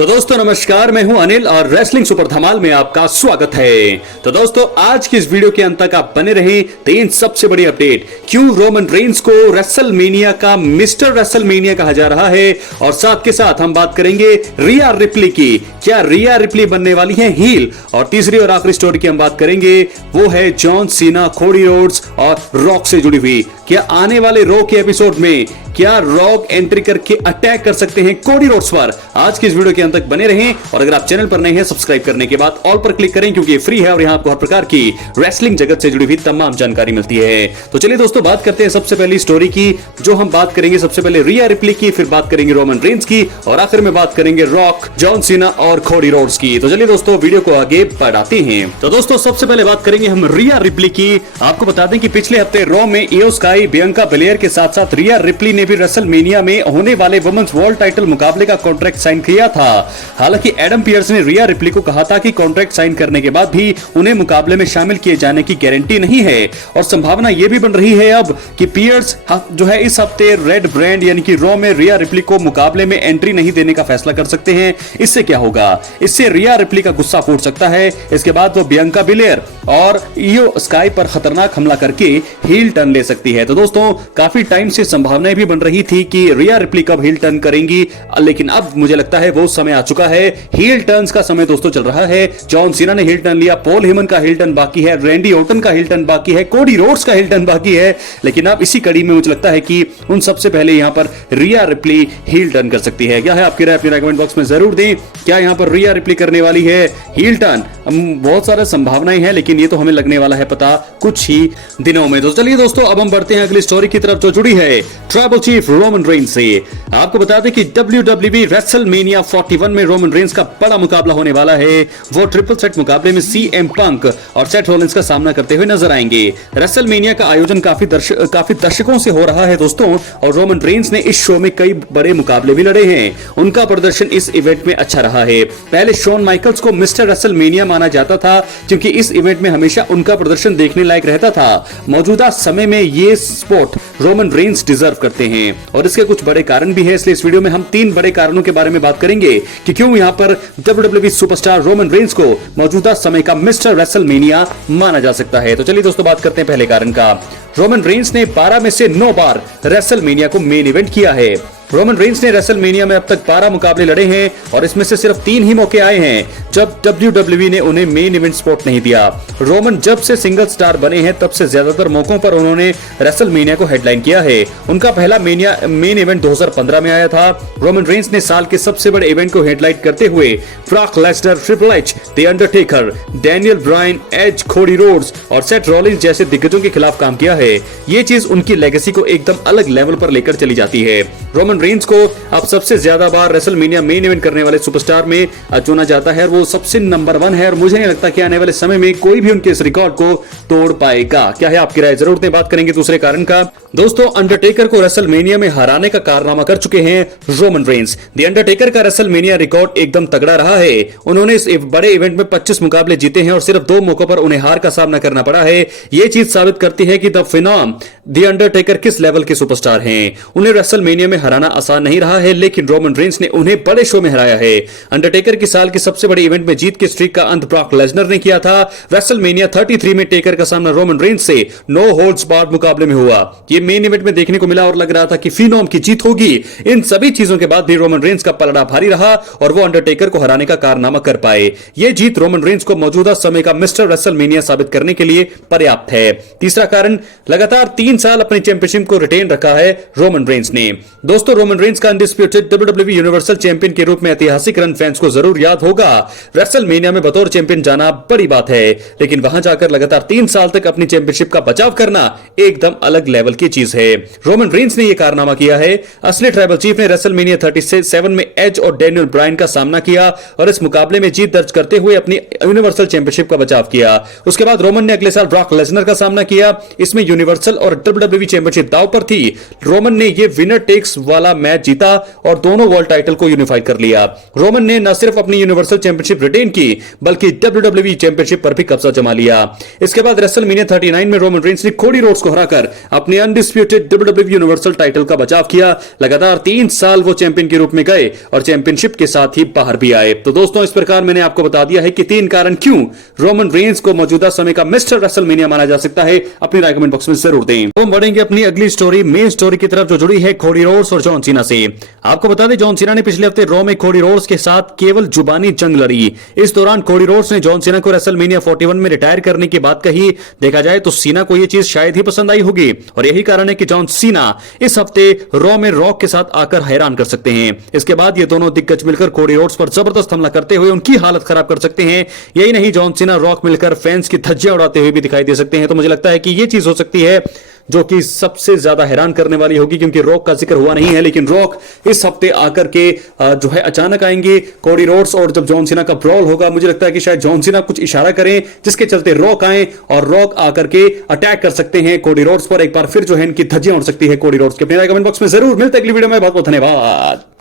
तो दोस्तों नमस्कार, मैं हूं अनिल और रेसलिंग सुपर धमाल में आपका स्वागत है। तो दोस्तों आज की इस वीडियो के अंत तक आप बने रहें। 3 सबसे बड़ी अपडेट, क्यों रोमन रेंस को रेसलमेनिया का मिस्टर रेसलमेनिया कहा जा रहा है, और साथ के साथ हम बात करेंगे रिया रिप्ली की। क्या रिया रिप्ली बनने वाली है हील? और तीसरी और आखिरी स्टोरी की हम बात करेंगे, वो है जॉन सीना, कोडी रोड्स और रॉक से जुड़ी हुई। क्या आने वाले रॉ के एपिसोड में क्या रॉक एंट्री करके अटैक कर सकते हैं कोडी रोड्स पर? आज की इस वीडियो के अंत तक बने रहें, और अगर आप चैनल पर नए हैं सब्सक्राइब करने के बाद ऑल पर क्लिक करें, क्योंकि ये फ्री है और यहां आपको हर प्रकार की रेसलिंग जगत से जुड़ी हुई तमाम जानकारी मिलती है। तो चलिए दोस्तों बात करते हैं सबसे पहली स्टोरी की, जो हम बात करेंगे सबसे पहले रिया रिप्ली की, फिर बात करेंगे रोमन रेंस की, और आखिर में बात करेंगे रॉक, जॉन सीना और कोडी रोड्स की। तो चलिए दोस्तों वीडियो को आगे बढ़ाते हैं। तो दोस्तों सबसे पहले बात करेंगे हम रिया रिप्ली की। आपको बता दें कि पिछले हफ्ते रॉ में इयो स्काई, बियांका बेलेयर के साथ साथ रिया रिप्ली ने भी रेसलमेनिया में होने वाले वुमेन्स वर्ल्ड टाइटल मुकाबले का कॉन्ट्रैक्ट साइन किया था। हालांकि एडम पियर्स ने रिया रिप्ली को कहा था कि कॉन्ट्रैक्ट साइन करने के बाद भी उन्हें मुकाबले में शामिल किए जाने की गारंटी नहीं है, और संभावना यह भी बन रही है अब कि पियर्स जो है इस हफ्ते रेड ब्रांड यानी कि रॉ में रिया रिप्ली को मुकाबले में एंट्री नहीं देने का फैसला कर सकते हैं। इससे क्या होगा? इससे रिया रिप्ली का गुस्सा फूट सकता है। इसके बाद वो बियांका बेलेयर और इयो स्काई पर खतरनाक हमला करके हील टर्न ले सकती है। तो दोस्तों काफी टाइम से संभावनाएं भी बन रही थी कि रिया रिप्ली कब हील टर्न करेंगी, लेकिन अब मुझे लगता है वो समय आ चुका है। हील टर्न्स का समय दोस्तों चल रहा है। जॉन सीना ने हील टर्न लिया, पॉल हेमन का हील टर्न बाकी है, रैंडी ऑर्टन का हील टर्न बाकी है, कोडी रोड्स का हील टर्न बाकी है, लेकिन अब इसी कड़ी में मुझे लगता है कि उन सबसे पहले यहां पर रिया रिप्ली हील टर्न कर सकती है। क्या है आपकी राय? अपनी कमेंट बॉक्स में जरूर दें। क्या यहां पर रिया रिप्ली करने वाली है हील टर्न? बहुत सारे संभावनाएं हैं, लेकिन ये तो हमें लगने वाला है पता कुछ ही दिनों में। तो चलिए दोस्तों अब हम बढ़ते हैं अगली स्टोरी की तरफ, जो जुड़ी है ट्राइबल चीफ रोमन रेंस से। आपको बता दें कि WWE रेसलमेनिया 41 में रोमन रेंस का बड़ा मुकाबला होने वाला है। वो ट्रिपल सेट मुकाबले में सीएम पंक और सेथ रॉलिंस का सामना करते हुए नजर आएंगे। रेसलमेनिया का आयोजन काफी दशकों से हो रहा है दोस्तों, और रोमन रेंस ने इस शो में कई बड़े मुकाबले भी लड़े हैं। उनका प्रदर्शन इस इवेंट में अच्छा रहा है। पहले शॉन माइकल्स को मिस्टर रेसलमेनिया माना जाता था, क्योंकि इस इवेंट में हमेशा उनका प्रदर्शन देखने लायक रहता था। मौजूदा समय में ये स्पोर्ट रोमन रेंस डिजर्व करते हैं, और इसके कुछ बड़े कारण भी है। इसलिए इस वीडियो में हम 3 बड़े कारणों के बारे में बात करेंगे कि क्यों यहां पर WWE सुपरस्टार रोमन रेंस को मौजूदा समय का मिस्टर रेसलमेनिया माना जा सकता है। तो चलिए दोस्तों बात करते हैं पहले कारण का। रोमन रेंस ने 12 में से 9 बार रेसलमेनिया को मेन इवेंट किया है। रोमन रेंस ने रेसलमेनिया में अब तक 12 मुकाबले लड़े हैं, और इसमें से सिर्फ 3 ही मौके आए हैं जब WWE ने उन्हें मेन इवेंट स्पॉट नहीं दिया। रोमन जब से सिंगल स्टार बने हैं तब से ज्यादातर मौकों पर उन्होंने रेसलमेनिया को हेडलाइन किया है। उनका पहला मेन इवेंट 2015 में आया था। रोमन रेंस ने साल के सबसे बड़े इवेंट को हेडलाइन करते हुए Brock Lesnar, triple H, the Undertaker, Daniel Bryan, Edge, Cody Rhodes और सेथ रॉलिंस जैसे दिग्गजों के खिलाफ काम किया है। ये चीज उनकी लेगेसी को एकदम अलग लेवल पर लेकर चली जाती है। रोमन रेंस को अब सबसे ज्यादा बार रेसलमेनिया मेन इवेंट करने वाले सुपरस्टार में चुना जाता है, और वो सबसे नंबर 1 है, और मुझे नहीं लगता कि आने वाले समय में कोई भी उनके इस रिकॉर्ड को तोड़ पाएगा। क्या है आपकी राय? जरूर दें। बात करेंगे दूसरे कारण का। दोस्तों अंडरटेकर को रेसलमेनिया में हराने का कारनामा कर चुके हैं रोमन रेंस। द अंडरटेकर का रेसलमेनिया रिकॉर्ड एकदम तगड़ा रहा है। उन्होंने इस बड़े इवेंट में 25 मुकाबले जीते हैं, और सिर्फ 2 मौकों पर उन्हें हार का सामना करना पड़ा है। यह चीज साबित करती है कि द फिनोम द अंडरटेकर किस लेवल के सुपरस्टार हैं। उन्हें रेसलमेनिया में हराना आसान नहीं रहा है, लेकिन रोमन रेंस ने उन्हें बड़े शो में हराया है। अंडरटेकर की साल के सबसे बड़े इवेंट में जीत के स्ट्रीक का अंत ब्रॉक लेसनर ने किया था। रेसलमेनिया 33 में टेकर का सामना रोमन रेंस से नो होल्ड्स बार्ड मुकाबले में हुआ। ये मेन इवेंट में देखने को मिला, और लग रहा था कि फिनोम की जीत होगी। इन सभी चीजों के बाद भी रोमन रेंस का पलड़ा भारी रहा, और वो अंडरटेकर को हराने का कारनामा कर पाए। ये जीत रोमन रेंस को मौजूदा समय का मिस्टर रेसलमेनिया साबित करने के लिए पर्याप्त है। तीसरा कारण, लगातार 3 साल अपनी चैंपियनशिप को रिटेन रखा है रोमन रेंस ने। दोस्तों रोमन रेंस का अनडिस्प्यूटेड WWE यूनिवर्सल चैंपियन के रूप में ऐतिहासिक रन फैंस को जरूर याद होगा। रेसलमेनिया में बतौर चैंपियन जाना बड़ी बात है, लेकिन वहां जाकर लगातार 3 साल तक अपनी चैंपियनशिप का बचाव करना एकदम अलग लेवल की चीज है। रोमन रेंस ने यह कारनामा किया है। असली ट्राइबल चीफ ने रेसलमेनिया 37 में एज और डैनियल ब्रायन का सामना किया, और इस मुकाबले में जीत दर्ज करते हुए अपनी यूनिवर्सल चैंपियनशिप का बचाव किया। उसके बाद रोमन ने अगले साल ब्रॉक लेसनर का सामना किया। इसमें यूनिवर्सल और WWE चैंपियनशिप दांव पर थी। रोमन ने यह विनर टेक्स वाला वाला मैच जीता और दोनों वर्ल्ड टाइटल को यूनिफाइड कर लिया। रोमन ने न सिर्फ अपनी यूनिवर्सल चैंपियनशिप रिटेन की बल्कि WWE चैंपियनशिप पर भी कब्जा जमा लिया। इसके बाद रेसलमेनिया 39 में रोमन रेंस ने कोडी रोड्स को हराकर अपने अनडिस्प्यूटेड WWE यूनिवर्सल टाइटल का बचाव किया। लगातार 3 साल वो चैंपियन के रूप में गए और चैंपियनशिप के साथ ही बाहर भी आए। तो दोस्तों, इस प्रकार मैंने आपको बता दिया है कि 3 कारण क्यों रोमन रेंस को मौजूदा समय का मिस्टर रेसलमेनिया माना जा सकता है। अपनी राय कमेंट बॉक्स में जरूर दें। तो हम बढ़ेंगे अपनी अगली स्टोरी, मेन स्टोरी की तरफ, जो जुड़ी है कोडी रोड्स और जॉन सीना से। आपको बता दें, जॉन सीना ने पिछले हफ्ते रॉ में कोडी रोड्स के साथ केवल जुबानी जंग लड़ी। इस दौरान कोडी रोड्स ने जॉन सीना को रेसलमेनिया 41 में रिटायर करने की बात कही। देखा जाए तो सीना को यह चीज शायद ही पसंद आई होगी और यही कारण है कि जॉन सीना इस हफ्ते रॉ में रॉक के साथ आकर हैरान कर सकते हैं। इसके बाद ये दोनों दिग्गज मिलकर कोडी रोड्स पर जबरदस्त हमला करते हुए उनकी हालत खराब कर सकते हैं। यही नहीं, जॉन सीना रॉक मिलकर फैंस की धज्जियां उड़ाते हुए भी दिखाई दे सकते हैं। तो मुझे लगता है कि यह चीज हो सकती है जो कि सबसे ज्यादा हैरान करने वाली होगी, क्योंकि रॉक का जिक्र हुआ नहीं है, लेकिन रॉक इस हफ्ते आकर के जो है अचानक आएंगे कोडी रोड्स और जब जॉन सीना का ब्रॉल होगा, मुझे लगता है कि शायद जॉन सीना कुछ इशारा करें जिसके चलते रॉक आए और रॉक आकर के अटैक कर सकते हैं कोडी रोड्स पर। एक बार फिर जो है इनकी धज्जियां उड़ सकती है कोडी रोड्स के। अपने कमेंट बॉक्स में जरूर। मिलते हैं अगली वीडियो में। बहुत बहुत धन्यवाद।